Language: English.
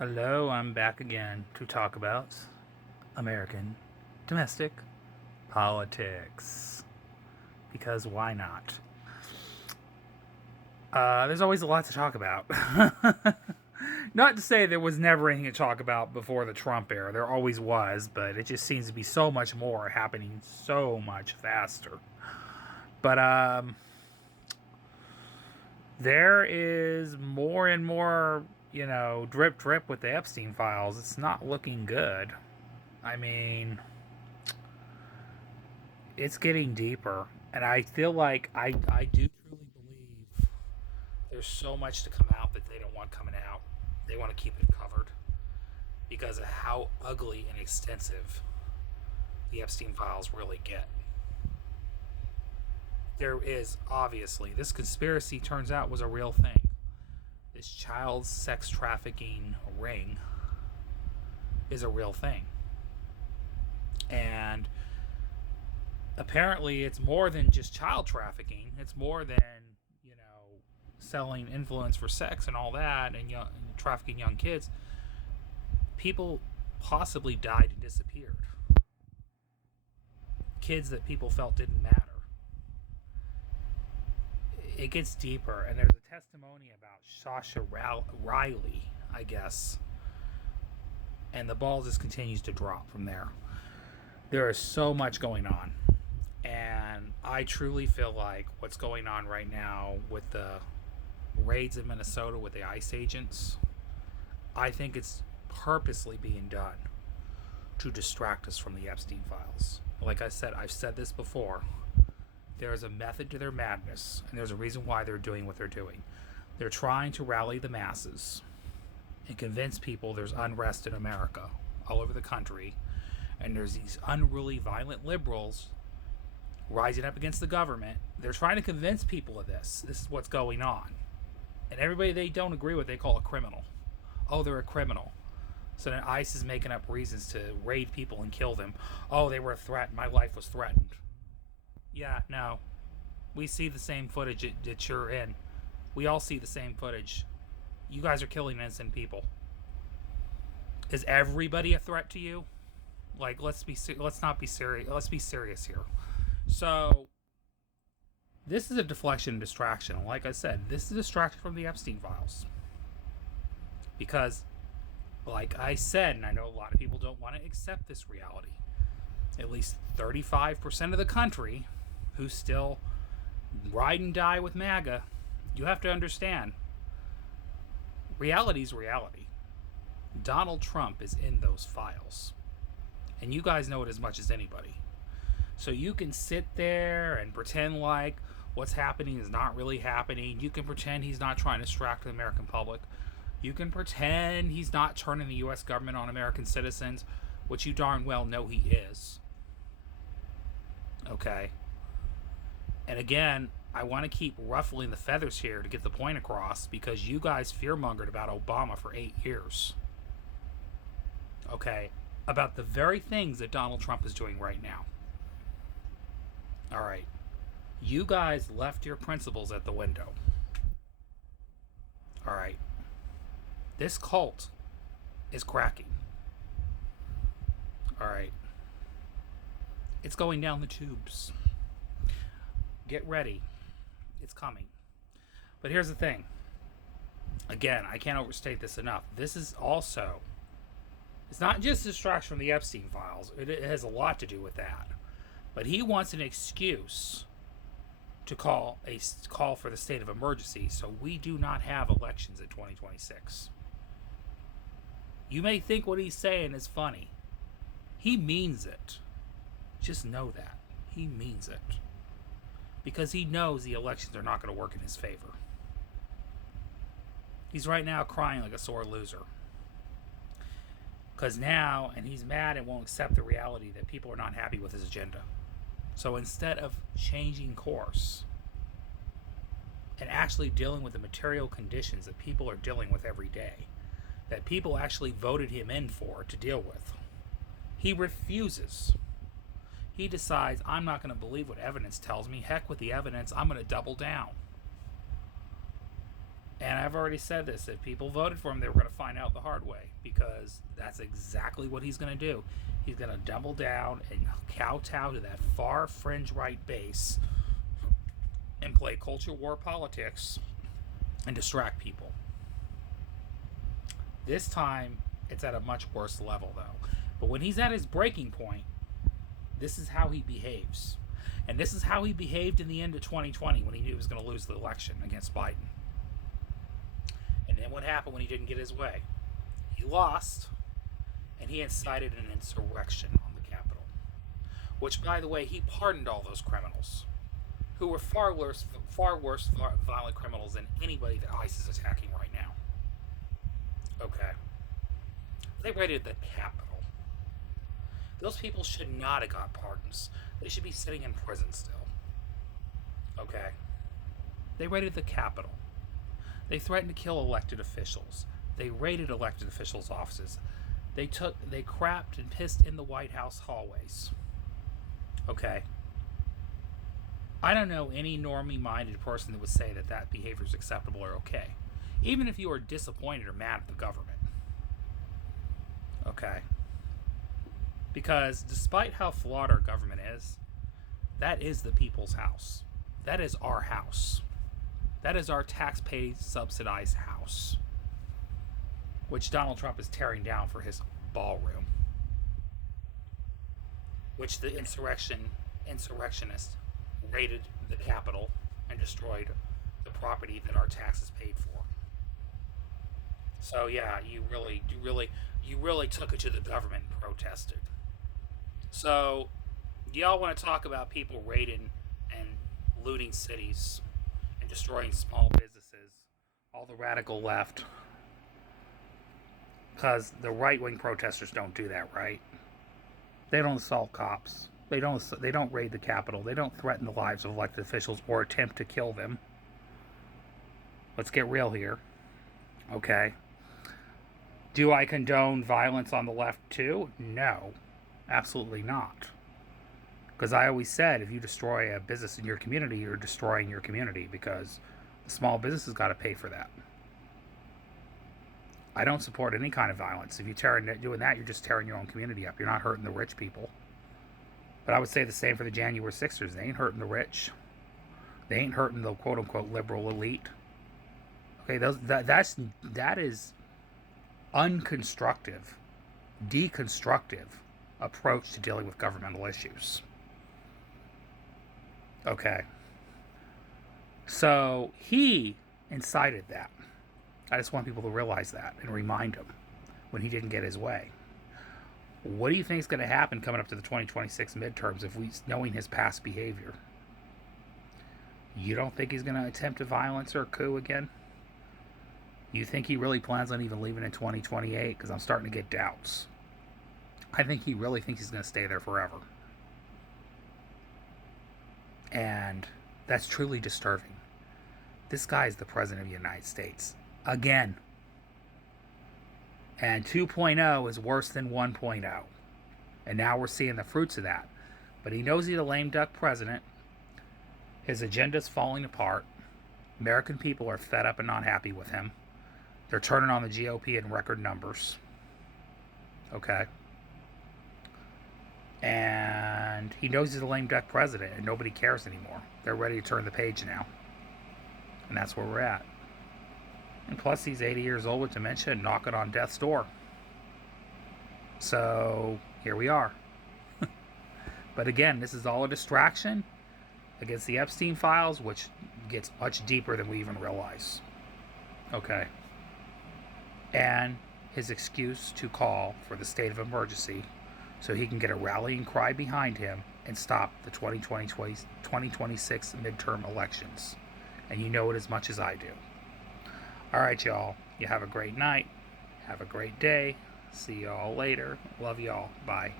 Hello, I'm back again to talk about American domestic politics. Because why not? There's always a lot to talk about. Not to say there was never anything to talk about before the Trump era. There always was, but it just seems to be so much more happening so much faster. But there is more and more, drip drip with the Epstein files. It's not looking good. I mean, it's getting deeper, and I feel like I do truly believe there's so much to come out that they don't want coming out. They want to keep it covered because of how ugly and extensive the Epstein files really get. There is obviously this conspiracy turns out was a real thing. This child sex trafficking ring is a real thing. And apparently it's more than just child trafficking. It's more than, selling influence for sex and all that and trafficking young kids. People possibly died and disappeared. Kids that people felt didn't matter. It gets deeper, and there's a testimony about Sasha Riley, I guess, and the ball just continues to drop from there. There is so much going on, and I truly feel like what's going on right now with the raids in Minnesota with the ICE agents, I think it's purposely being done to distract us from the Epstein files. Like I said, I've said this before. There is a method to their madness, and there's a reason why they're doing what they're doing. They're trying to rally the masses and convince people there's unrest in America, all over the country, and there's these unruly, violent liberals rising up against the government. They're trying to convince people of this. This is what's going on. And everybody they don't agree with, they call a criminal. Oh, they're a criminal. So then ICE is making up reasons to raid people and kill them. Oh, they were a threat. My life was threatened. Yeah, no. We see the same footage that you're in. We all see the same footage. You guys are killing innocent people. Is everybody a threat to you? Like, let's not be serious. Let's be serious here. So, this is a deflection and distraction. Like I said, this is a distraction from the Epstein files. Because, like I said, and I know a lot of people don't want to accept this reality, at least 35% of the country who still ride and die with MAGA, you have to understand, reality's reality. Donald Trump is in those files. And you guys know it as much as anybody. So you can sit there and pretend like what's happening is not really happening. You can pretend he's not trying to distract the American public. You can pretend he's not turning the U.S. government on American citizens, which you darn well know he is. Okay? And again, I want to keep ruffling the feathers here to get the point across because you guys fearmongered about Obama for 8 years. Okay? About the very things that Donald Trump is doing right now. Alright. You guys left your principles at the window. Alright. This cult is cracking. Alright. It's going down the tubes. Get ready. It's coming. But here's the thing. Again, I can't overstate this enough. This is also, it's not just a distraction from the Epstein files. It has a lot to do with that. But he wants an excuse to call for the state of emergency so we do not have elections in 2026. You may think what he's saying is funny. He means it. Just know that. He means it. Because he knows the elections are not going to work in his favor. He's right now crying like a sore loser. Because now, and he's mad and won't accept the reality that people are not happy with his agenda. So instead of changing course and actually dealing with the material conditions that people are dealing with every day, that people actually voted him in for to deal with, he refuses. He decides, I'm not going to believe what evidence tells me. Heck with the evidence, I'm going to double down. And I've already said this: if people voted for him, they were going to find out the hard way, because that's exactly what he's going to do. He's going to double down and kowtow to that far fringe right base and play culture war politics and distract people. This time, it's at a much worse level, though. But when he's at his breaking point, this is how he behaves. And this is how he behaved in the end of 2020 when he knew he was going to lose the election against Biden. And then what happened when he didn't get his way? He lost, and he incited an insurrection on the Capitol. Which, by the way, he pardoned all those criminals, who were far worse violent criminals than anybody that ICE is attacking right now. Okay. They raided the Capitol. Those people should not have got pardons. They should be sitting in prison still. Okay. They raided the Capitol. They threatened to kill elected officials. They raided elected officials' offices. They crapped and pissed in the White House hallways. Okay. I don't know any normie-minded person that would say that that behavior is acceptable or okay. Even if you are disappointed or mad at the government. Okay. Because despite how flawed our government is, that is the people's house. That is our house. That is our tax-paid subsidized house, which Donald Trump is tearing down for his ballroom, which the insurrectionists raided the Capitol and destroyed the property that our taxes paid for. So yeah, you really took it to the government and protested. So y'all want to talk about people raiding and looting cities and destroying small businesses, all the radical left, because the right-wing protesters don't do that, right? They don't assault cops. They don't raid the Capitol. They don't threaten the lives of elected officials or attempt to kill them. Let's get real here. Okay. Do I condone violence on the left too? No. Absolutely not. Because I always said, if you destroy a business in your community, you're destroying your community, because the small business has got to pay for that. I don't support any kind of violence. If you're doing that, you're just tearing your own community up. You're not hurting the rich people. But I would say the same for the January 6ers. They ain't hurting the rich. They ain't hurting the quote-unquote liberal elite. Okay, that is unconstructive, deconstructive approach to dealing with governmental issues. Okay. So he incited that. I just want people to realize that and remind him when he didn't get his way. What do you think is going to happen coming up to the 2026 midterms knowing his past behavior? You don't think he's going to attempt a violence or a coup again? You think he really plans on even leaving in 2028? Because I'm starting to get doubts. I think he really thinks he's going to stay there forever. And that's truly disturbing. This guy is the president of the United States. Again. And 2.0 is worse than 1.0. And now we're seeing the fruits of that. But he knows he's a lame duck president. His agenda's falling apart. American people are fed up and not happy with him. They're turning on the GOP in record numbers. Okay. And he knows he's a lame duck president and nobody cares anymore. They're ready to turn the page now. And that's where we're at. And plus, he's 80 years old with dementia and knocking on death's door. So, here we are. But again, this is all a distraction against the Epstein files, which gets much deeper than we even realize. Okay. And his excuse to call for the state of emergency so he can get a rallying cry behind him and stop the 2026 midterm elections. And you know it as much as I do. All right, y'all. You have a great night. Have a great day. See y'all later. Love y'all. Bye.